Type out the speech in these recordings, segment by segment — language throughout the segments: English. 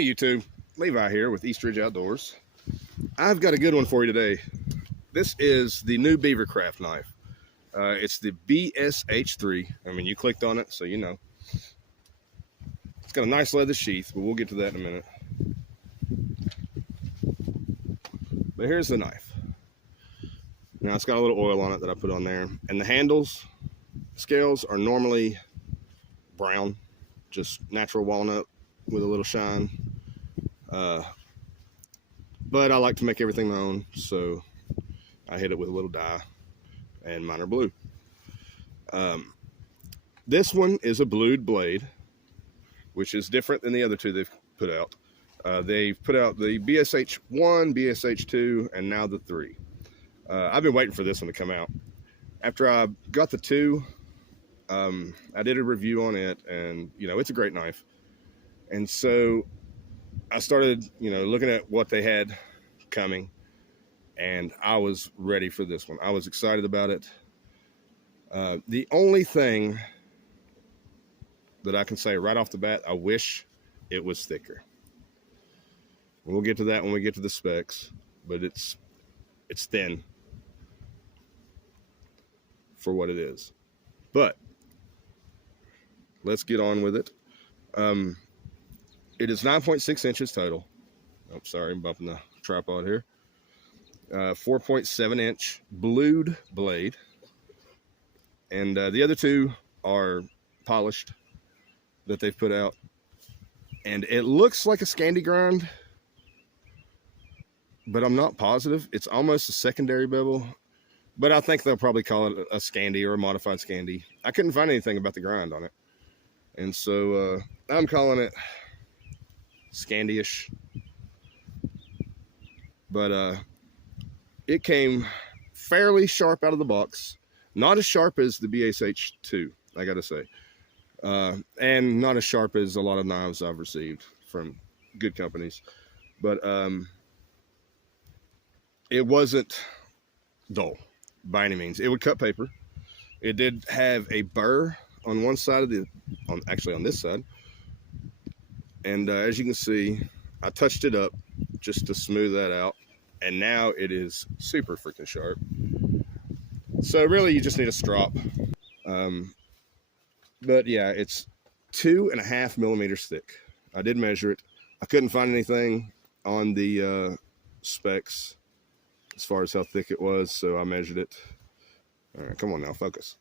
Hey YouTube, Levi here with East Ridge Outdoors. I've got a good one for you today. This is the new Beavercraft knife. It's the BSH3. I mean, you clicked on it, so you know. It's got a nice leather sheath, but we'll get to that in a minute. But here's the knife. Now it's got a little oil on it that I put on there. And the handles, scales are normally brown, just natural walnut with a little shine. But I like to make everything my own, so I hit it with a little dye, and mine are blue. This one is a blued blade, which is different than the other two they've put out. They've put out the BSH3, BSH2, and now the 3. I've been waiting for this one to come out. After I got the 2, I did a review on it, and you know, it's a great knife. And so I started, looking at what they had coming, and I was ready for this one. I was excited about it. The only thing that I can say right off the bat, I wish it was thicker. We'll get to that when we get to the specs, but it's thin for what it is. But let's get on with it. It is 9.6 inches total. Oh, sorry, I'm bumping the tripod here. 4.7 inch blued blade. And the other two are polished that they've put out. And it looks like a Scandi grind, but I'm not positive. It's almost a secondary bevel, but I think they'll probably call it a Scandi or a modified Scandi. I couldn't find anything about the grind on it. And so I'm calling it Scandi-ish. But it came fairly sharp out of the box. Not as sharp as the BSH3, I gotta say. And not as sharp as a lot of knives I've received from good companies. But it wasn't dull by any means. It would cut paper. It did have a burr on one side of actually on this side. And as you can see, I touched it up just to smooth that out. And now it is super freaking sharp. So really you just need a strop. But yeah, it's 2.5 millimeters thick. I did measure it. I couldn't find anything on the specs as far as how thick it was, so I measured it. All right, come on now, focus.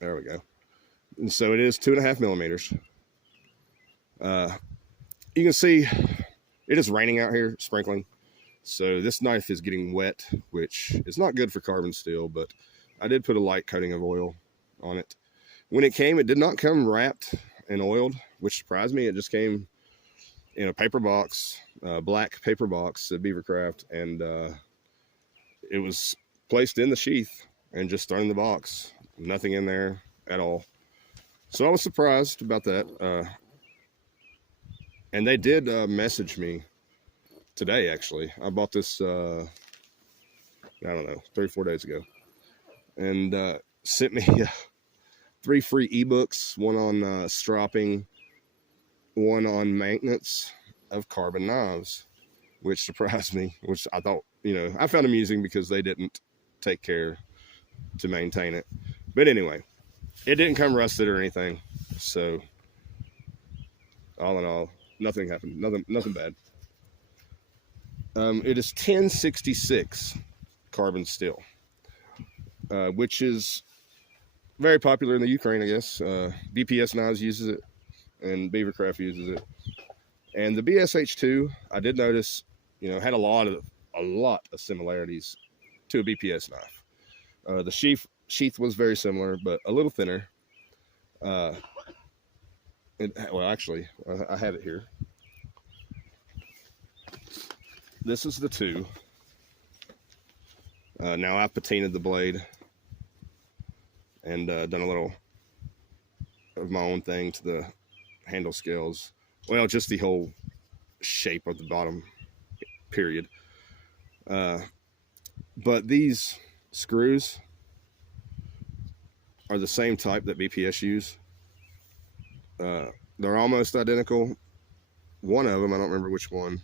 There we go. And so it is 2.5 millimeters. You can see it is raining out here, sprinkling. So this knife is getting wet, which is not good for carbon steel, but I did put a light coating of oil on it. When it came, it did not come wrapped and oiled, which surprised me. It just came in a paper box, black paper box at Beavercraft, and it was placed in the sheath and just thrown in the box. Nothing in there at all. So I was surprised about that. And they did message me today, actually. I bought this, I don't know, 3 or 4 days ago. And sent me 3 free ebooks, one on stropping, one on maintenance of carbon knives, which surprised me, which I thought, I found amusing because they didn't take care to maintain it. But anyway, it didn't come rusted or anything. So all in all, nothing happened, nothing bad. It is 1066 carbon steel, which is very popular in the Ukraine, I guess. BPS Knives uses it, and Beavercraft uses it. And the BSH2, I did notice, had a lot of similarities to a BPS knife. The sheath was very similar, but a little thinner. Well, actually, I have it here. This is the 2. Now I've patinaed the blade and done a little of my own thing to the handle scales. Well, just the whole shape of the bottom, period. But these screws are the same type that BPS use. They're almost identical. One of them, I don't remember which one,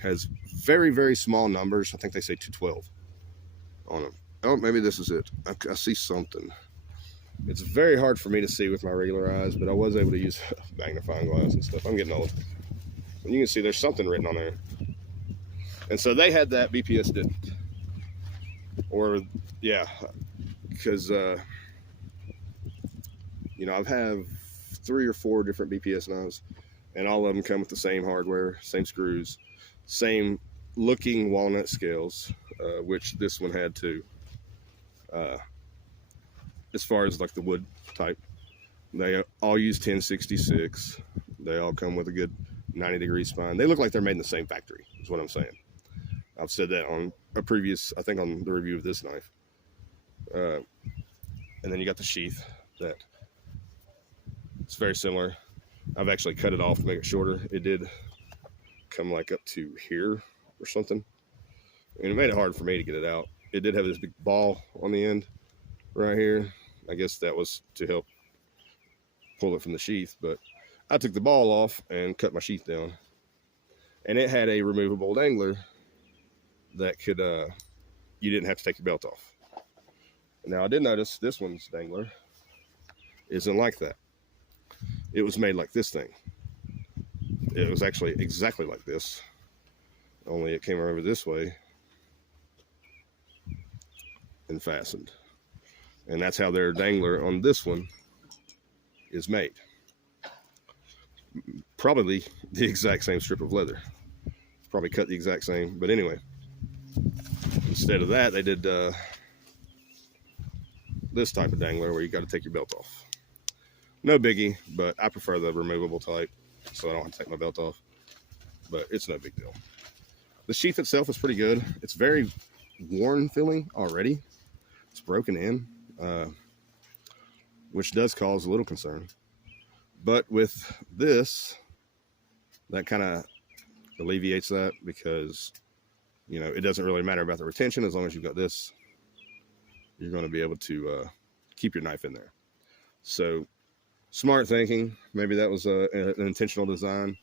has very, very small numbers. I think they say 212 on them. Oh, maybe this is it. I see something. It's very hard for me to see with my regular eyes, but I was able to use magnifying glass and stuff. I'm getting old. And you can see there's something written on there. And so they had that, BPS didn't. Or, yeah, because, you know, I've had 3 or 4 different BPS knives, and all of them come with the same hardware, same screws, same looking walnut scales, which this one had too. As far as like the wood type, they all use 1066. They all come with a good 90-degree spine. They look like they're made in the same factory, is what I'm saying. I've said that on a previous, I think on the review of this knife. And then you got the sheath that it's very similar. I've actually cut it off to make it shorter. It did come like up to here or something. And it made it hard for me to get it out. It did have this big ball on the end right here. I guess that was to help pull it from the sheath, but I took the ball off and cut my sheath down. And it had a removable dangler that could, you didn't have to take your belt off. Now I did notice this one's dangler isn't like that. It was made like this thing. It was actually exactly like this, only it came over this way and fastened. And that's how their dangler on this one is made. Probably the exact same strip of leather. Probably cut the exact same, but anyway. Instead of that, they did this type of dangler where you got to take your belt off. No biggie, but I prefer the removable type, so I don't have to take my belt off. But it's no big deal. The sheath itself is pretty good. It's very worn feeling already. It's broken in, which does cause a little concern. But with this, that kind of alleviates that, because, you know, it doesn't really matter about the retention. As long as you've got this, you're going to be able to keep your knife in there. So smart thinking. Maybe that was an intentional design.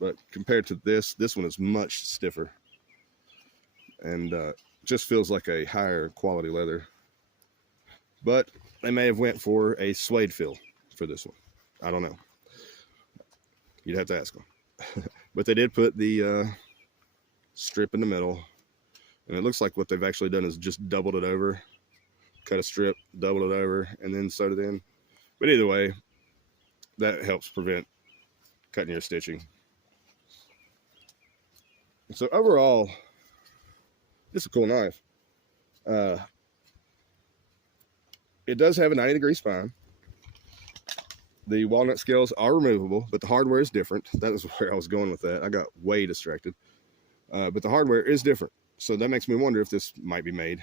But compared to this one is much stiffer. And just feels like a higher quality leather. But they may have went for a suede feel for this one. I don't know. You'd have to ask them. But they did put the strip in the middle. And it looks like what they've actually done is just doubled it over. Cut a strip, doubled it over, and then sewed it in. But either way, that helps prevent cutting your stitching. So overall, it's a cool knife. It does have a 90-degree spine. The walnut scales are removable, but the hardware is different. That is where I was going with that. I got way distracted. But the hardware is different. So that makes me wonder if this might be made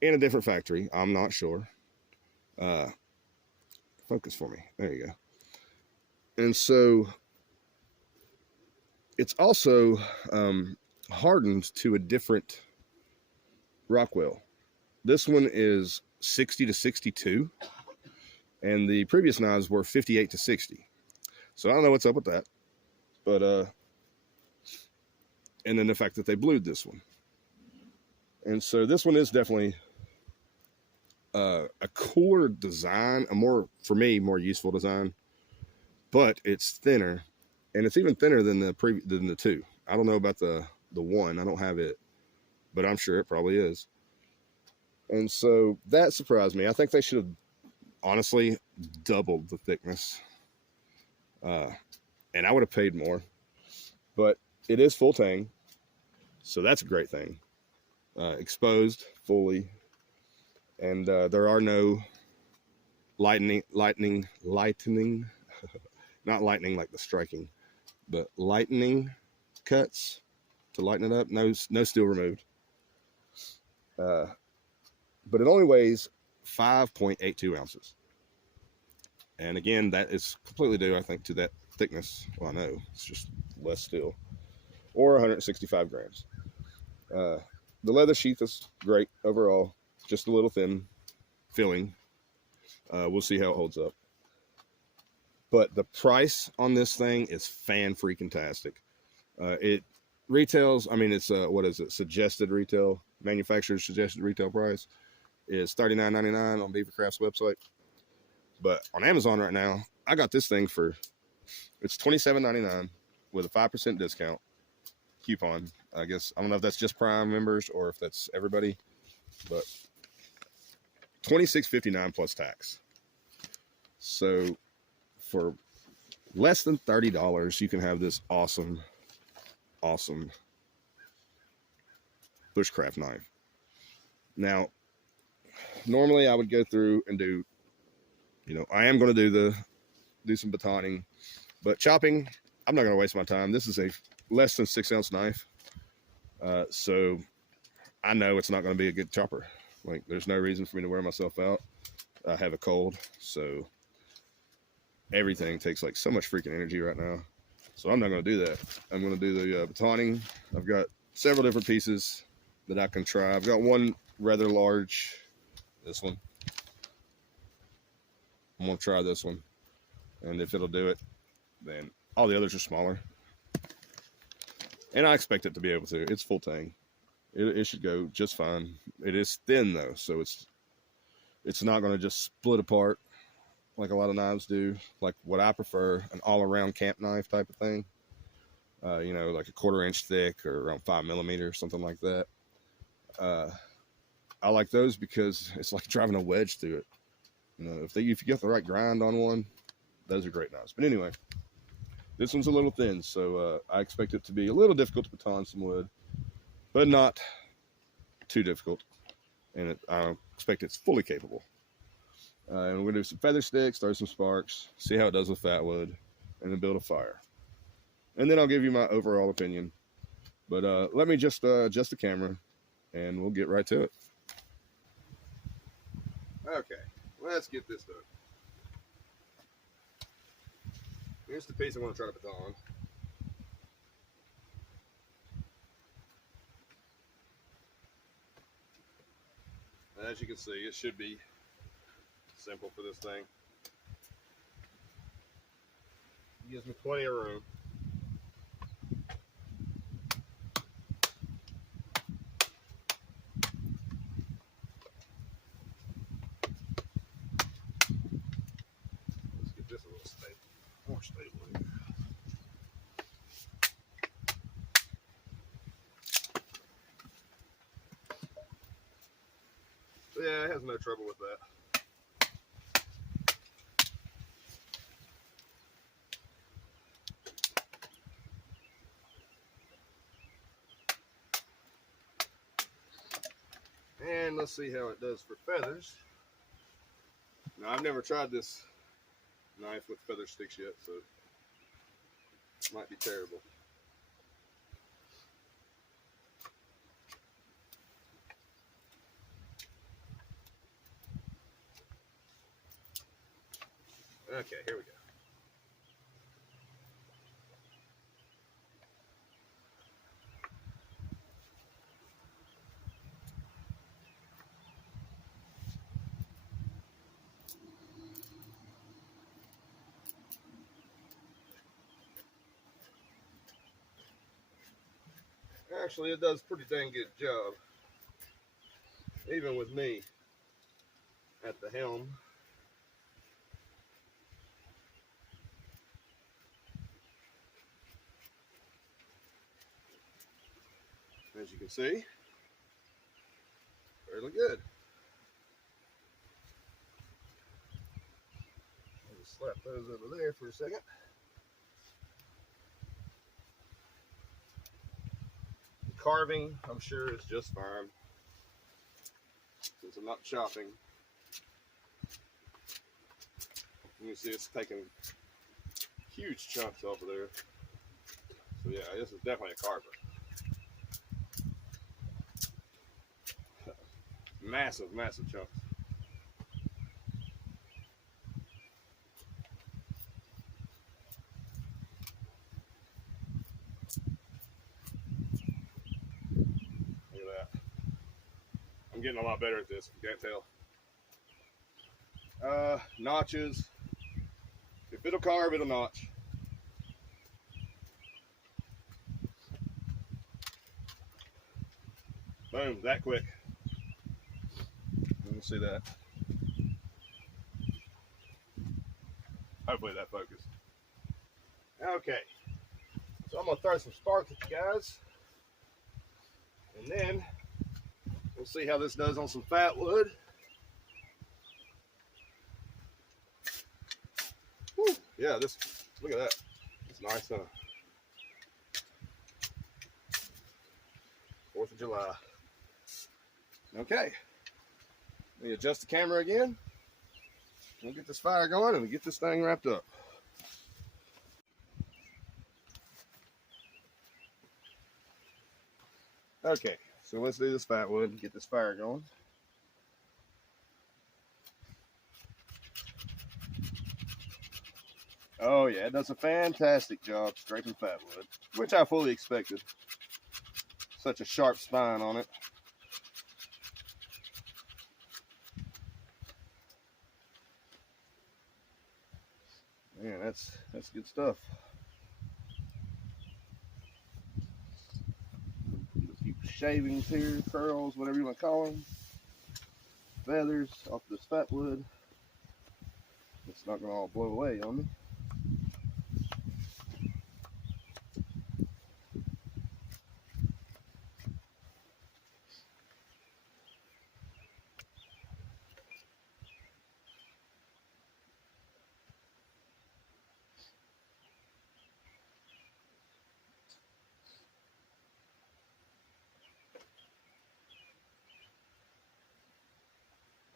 in a different factory. I'm not sure. Focus for me. There you go. And so it's also hardened to a different Rockwell. This one is 60 to 62. And the previous knives were 58 to 60. So I don't know what's up with that. But, and then the fact that they blued this one. And so this one is definitely a cooler design, a more, for me, more useful design. But it's thinner. And it's even thinner than the two. I don't know about the one. I don't have it. But I'm sure it probably is. And so that surprised me. I think they should have honestly doubled the thickness. And I would have paid more. But it is full tang. So that's a great thing. Exposed fully. And there are no lightning, not lightning like the striking, but lightning cuts to lighten it up. No steel removed. But it only weighs 5.82 ounces. And again, that is completely due, I think, to that thickness. Well, I know it's just less steel, or 165 grams. The leather sheath is great overall, just a little thin feeling. We'll see how it holds up. But the price on this thing is fan-freaking-tastic. It retails, I mean, it's what is it? Suggested retail, manufacturer's suggested retail price is $39.99 on Beavercraft's website. But on Amazon right now, I got this thing for, it's $27.99 with a 5% discount coupon. I guess, I don't know if that's just Prime members or if that's everybody, but $26.59 plus tax. So for less than $30, you can have this awesome bushcraft knife. Now, normally I would go through and do, you know, I am going to do some batoning, but chopping, I'm not going to waste my time. This is a less than 6-ounce knife. So I know it's not going to be a good chopper. Like, there's no reason for me to wear myself out. I have a cold, so everything takes like so much freaking energy right now. So I'm not going to do that. I'm going to do the batoning. I've got several different pieces that I can try. I've got one rather large, this one. I'm going to try this one. And if it'll do it, then all the others are smaller. And I expect it to be able to. It's full tang. It should go just fine. It is thin though, so it's not going to just split apart like a lot of knives do. Like what I prefer, an all-around camp knife type of thing. You know, like a 1/4 inch thick or around 5 millimeters, something like that. I like those because it's like driving a wedge through it. You know, if you get the right grind on one, those are great knives. But anyway, this one's a little thin, so I expect it to be a little difficult to baton some wood, but not too difficult. And I expect it's fully capable. And we're going to do some feather sticks, throw some sparks, see how it does with fat wood, and then build a fire. And then I'll give you my overall opinion. But let me just adjust the camera, and we'll get right to it. Okay, let's get this done. Here's the piece I want to try to baton. As you can see, it should be simple for this thing. It gives me plenty of room. Let's get this a little stable, more stable. So yeah, it has no trouble with that. And let's see how it does for feathers. Now, I've never tried this knife with feather sticks yet, so it might be terrible. Okay, here we go. Actually, it does a pretty dang good job, even with me at the helm. As you can see, fairly good. I'll just slap those over there for a second. The carving, I'm sure, is just fine, since I'm not chopping. You can see it's taking huge chunks off of there. So yeah, this is definitely a carver. Massive, massive chunks. Look at that. I'm getting a lot better at this, if you can't tell. Notches. If If it'll carve, it'll notch. Boom, that quick. Let me see that. Hopefully that focused. Okay, so I'm gonna throw some sparks at you guys, and then we'll see how this does on some fat wood. Woo. Yeah, this, look at that. It's nice, huh? 4th of July. Okay, let me adjust the camera again. We'll get this fire going and get this thing wrapped up. Okay, so let's do this fat wood and get this fire going. Oh yeah, it does a fantastic job scraping fat wood, which I fully expected. Such a sharp spine on it. Man, that's good stuff. A few shavings here, curls, whatever you want to call them. Feathers off this fat wood. It's not going to all blow away on me.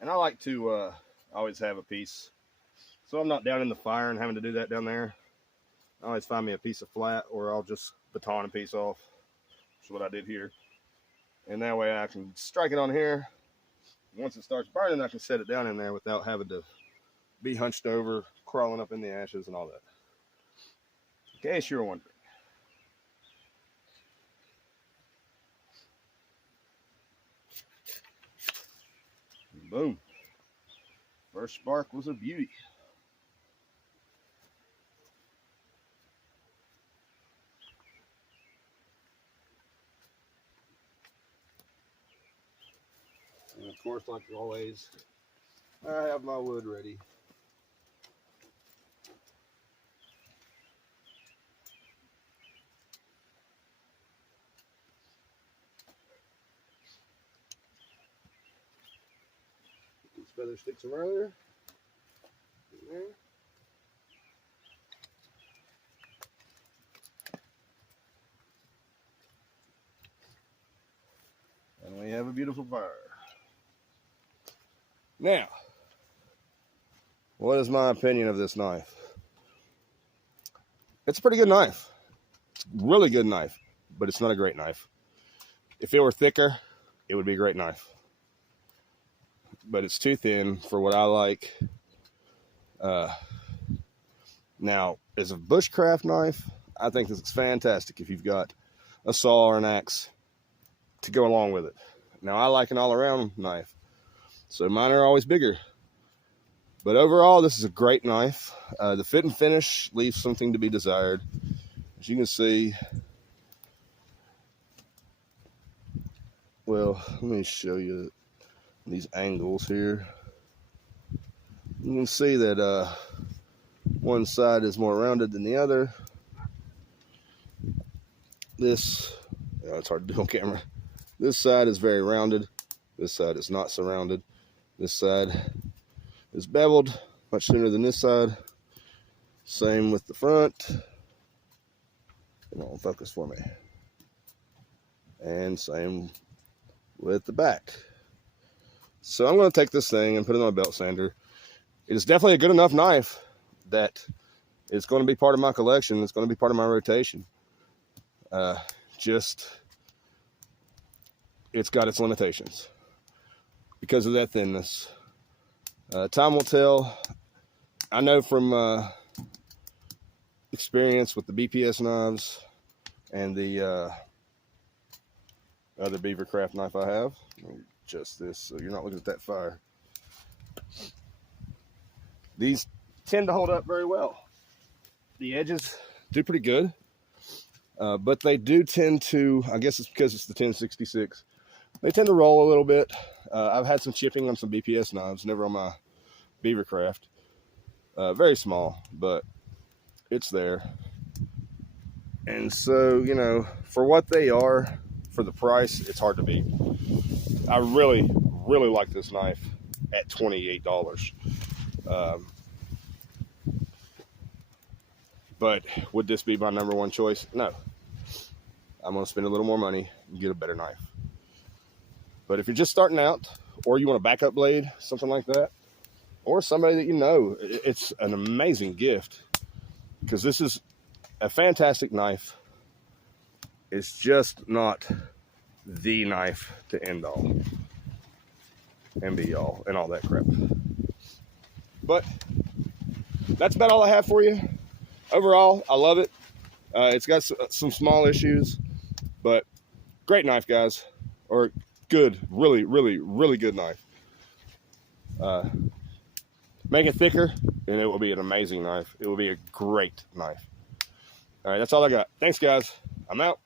And I like to always have a piece, so I'm not down in the fire and having to do that down there. I always find me a piece of flat, or I'll just baton a piece off. That's what I did here. And that way I can strike it on here. Once it starts burning, I can set it down in there without having to be hunched over, crawling up in the ashes and all that. In case you're wondering. Boom. First spark was a beauty. And of course, like always, I have my wood ready. These feather sticks from earlier. In there. And we have a beautiful fire. Now, what is my opinion of this knife? It's a pretty good knife. It's a really good knife, but it's not a great knife. If it were thicker, it would be a great knife. But it's too thin for what I like. Now, as a bushcraft knife, I think this is fantastic if you've got a saw or an axe to go along with it. Now, I like an all-around knife, so mine are always bigger. But overall, this is a great knife. The fit and finish leaves something to be desired. As you can see, well, let me show you these angles here. You can see that one side is more rounded than the other. This, it's hard to do on camera. This side is very rounded. This side is not so rounded. This side is beveled much sooner than this side. Same with the front. Come on, focus for me. And same with the back. So I'm going to take this thing and put it on a belt sander. It is definitely a good enough knife that it's going to be part of my collection. It's going to be part of my rotation. It's got its limitations because of that thinness. Time will tell. I know from experience with the BPS knives and the other Beavercraft knife I have. Just this, so you're not looking at that fire. These tend to hold up very well. the edges do pretty good, but they do tend to, I guess it's because it's the 1066, they tend to roll a little bit. I've had some chipping on some BPS knives, never on my Beavercraft. Very small, but it's there. And so, you know, for what they are, for the price, it's hard to beat. I really, really like this knife at $28. But would this be my number one choice? No. I'm going to spend a little more money and get a better knife. But if you're just starting out, or you want a backup blade, something like that, or somebody that you know, it's an amazing gift, because this is a fantastic knife. It's just not the knife to end all and be all and all that crap. But that's about all I have for you. Overall, I love it. It's got some small issues, but great knife, guys. Or good, really, really, really good knife. Make it thicker, and it will be an amazing knife. It will be a great knife. All right, that's all I got. Thanks, guys. I'm out.